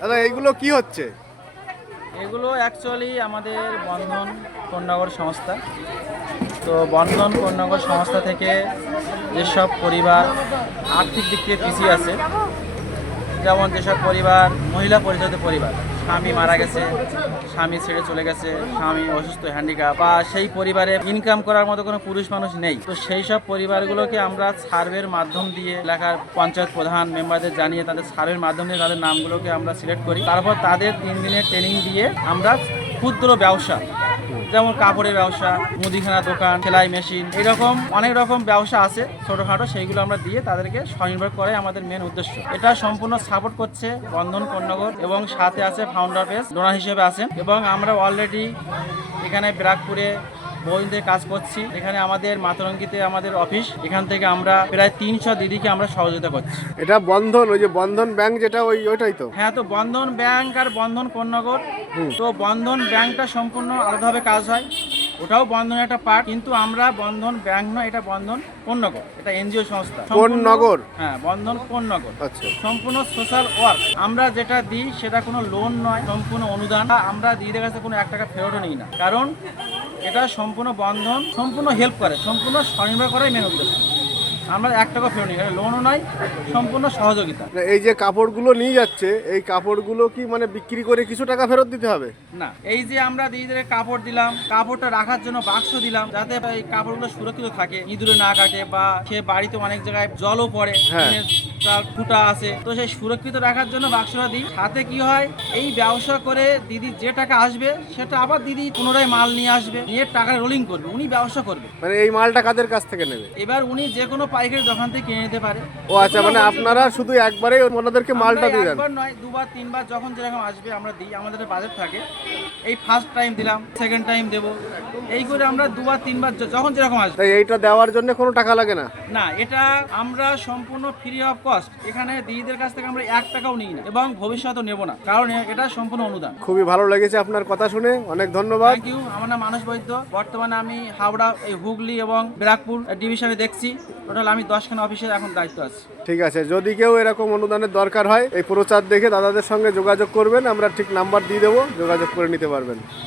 দাদা এইগুলো কি হচ্ছে? এগুলো অ্যাকচুয়ালি আমাদের বন্ধন কোন্নগর সংস্থা। তো বন্ধন কোন্নগর সংস্থা থেকে যেসব পরিবার আর্থিক দিক থেকে পিছিয়ে আছে, যেমন যেসব পরিবার মহিলা পরিচালিত পরিবার, স্বামী মারা গেছে, স্বামী ছেড়ে চলে গেছে, স্বামী অসুস্থ হ্যান্ডিক্যাপ, বা সেই পরিবারে ইনকাম করার মতো কোনো পুরুষ মানুষ নেই, তো সেই সব পরিবারগুলোকে আমরা সার্ভের মাধ্যম দিয়ে এলাকার পঞ্চায়েত প্রধান মেম্বারদের জানিয়ে তাদের সার্ভের মাধ্যম দিয়ে তাদের নামগুলোকে আমরা সিলেক্ট করি। তারপর তাদের 3 দিনের ট্রেনিং দিয়ে আমরা ক্ষুদ্র ব্যবসা, যেমন কাপড়ের ব্যবসা, মুদিখানা দোকান, সেলাই মেশিন, এরকম অনেক রকম ব্যবসা আছে ছোটোখাটো, সেইগুলো আমরা দিয়ে তাদেরকে স্বনির্ভর করাই আমাদের মেন উদ্দেশ্য। এটা সম্পূর্ণ সাপোর্ট করছে বন্ধন কোন্নগর এবং সাথে আছে ফাউন্ডার পেজ ডোনার হিসেবে আছেন। এবং আমরা অলরেডি এখানে ব্যারাকপুরে বহুদিন কাজ করছি। এখানে আমাদের মাতরঙ্গিতে আমাদের অফিস, এখান থেকে আমরা প্রায় 300 দিদিকে আমরা সহযোগিতা করছি। এটা বন্ধন, ওই যে বন্ধন ব্যাংক যেটা, ওইটাই তো? হ্যাঁ, তো বন্ধন ব্যাংক আর বন্ধন কোন্নগর, তো বন্ধন ব্যাংকটা সম্পূর্ণ আলাদাভাবে কাজ হয়, ওটাও বন্ধনের একটা পার্ট, কিন্তু আমরা বন্ধন ব্যাংক নয়, এটা বন্ধন কোন্নগর, এটা এনজিও সংস্থা। কোন্নগর? হ্যাঁ, বন্ধন কোন্নগর। আচ্ছা, সম্পূর্ণ সোশ্যাল ওয়ার্ক। আমরা যেটা দিই সেটা কোনো লোন নয়, সম্পূর্ণ অনুদান। আমরা দিদিদের কাছে কোনো 1 টাকা ফেরতও নিই না, কারণ এটা সম্পূর্ণ বন্ধন, সম্পূর্ণ হেল্প করে, সম্পূর্ণ স্বনির্ভর করাই মেন উদ্দেশ্য। আমরা 1 টাকা ফেরত নিই, লোনও নয়, সম্পূর্ণ সহযোগিতা। এই যে কাপড়গুলো নিয়ে যাচ্ছে, এই কাপড়গুলো কি মানে বিক্রি করে কিছু টাকা ফেরত দিতে হবে? না, এই যে আমরা দিদিদের কাপড় দিলাম, কাপড়টা রাখার জন্য বাক্স দিলাম, যাতে এই কাপড়গুলো সুরক্ষিত থাকে, ইঁদুরে না কাটে, বা সে বাড়িতে অনেক জায়গায় জলও পড়ে, হ্যাঁ। তার ফুটা আছে, তো সেই সুরক্ষিত রাখার জন্য বাক্সটা দিই। সাথে কি হয়, এই ব্যবসা করে দিদি যে টাকা আসবে সেটা আবার দিদি পুনরায় মাল নিয়ে আসবে, নিয়ে টাকা রোলিং করবে, উনি ব্যবসা করবে। মানে এই মালটা কাদের কাছ থেকে নেবে? এবার উনি যে কোনো পাইকারি দোকান থেকে কিনে নিতে পারে। ও আচ্ছা, মানে আপনারা শুধু একবারেই ওনাদেরকে মালটা দিয়ে দেন? একবার নয়, 2 বার 3 বার যখন যেরকম আসবে আমরা দিই। আমাদের বাজেট থাকে, এই ফার্স্ট টাইম দিলাম, সেকেন্ড টাইম দেবো, এই করে আমরা 2 বার 3 বার যখন যেরকম আসবে। তাই এইটা দেওয়ার জন্য কোনো টাকা লাগে না? না, এটা আমরা সম্পূর্ণ ফ্রি অফ কস্ট। এখানে দিদিদের কাছ থেকে আমরা 1 টাকাও নিই না, এবং ভবিষ্যতেও নেব না, কারণ এটা সম্পূর্ণ অনুদান। খুবই ভালো লেগেছে আপনার কথা শুনে, অনেক ধন্যবাদ। Thank you. আমার নাম মানস বৈদ্য। বর্তমানে আমি হাওড়া, এই হুগলি এবং ব্যারাকপুর ডিভিশনে দেখছি। টোটাল আমি 10খানা অফিসের এখন দায়িত্ব আছে। ঠিক আছে, যদি কেউ এরকম অনুদানের দরকার হয় এই প্রচার দেখে দাদাদের সঙ্গে যোগাযোগ করবেন, আমরা ঠিক নাম্বার দিয়ে দেবো, যোগাযোগ করে নিতে পারবেন।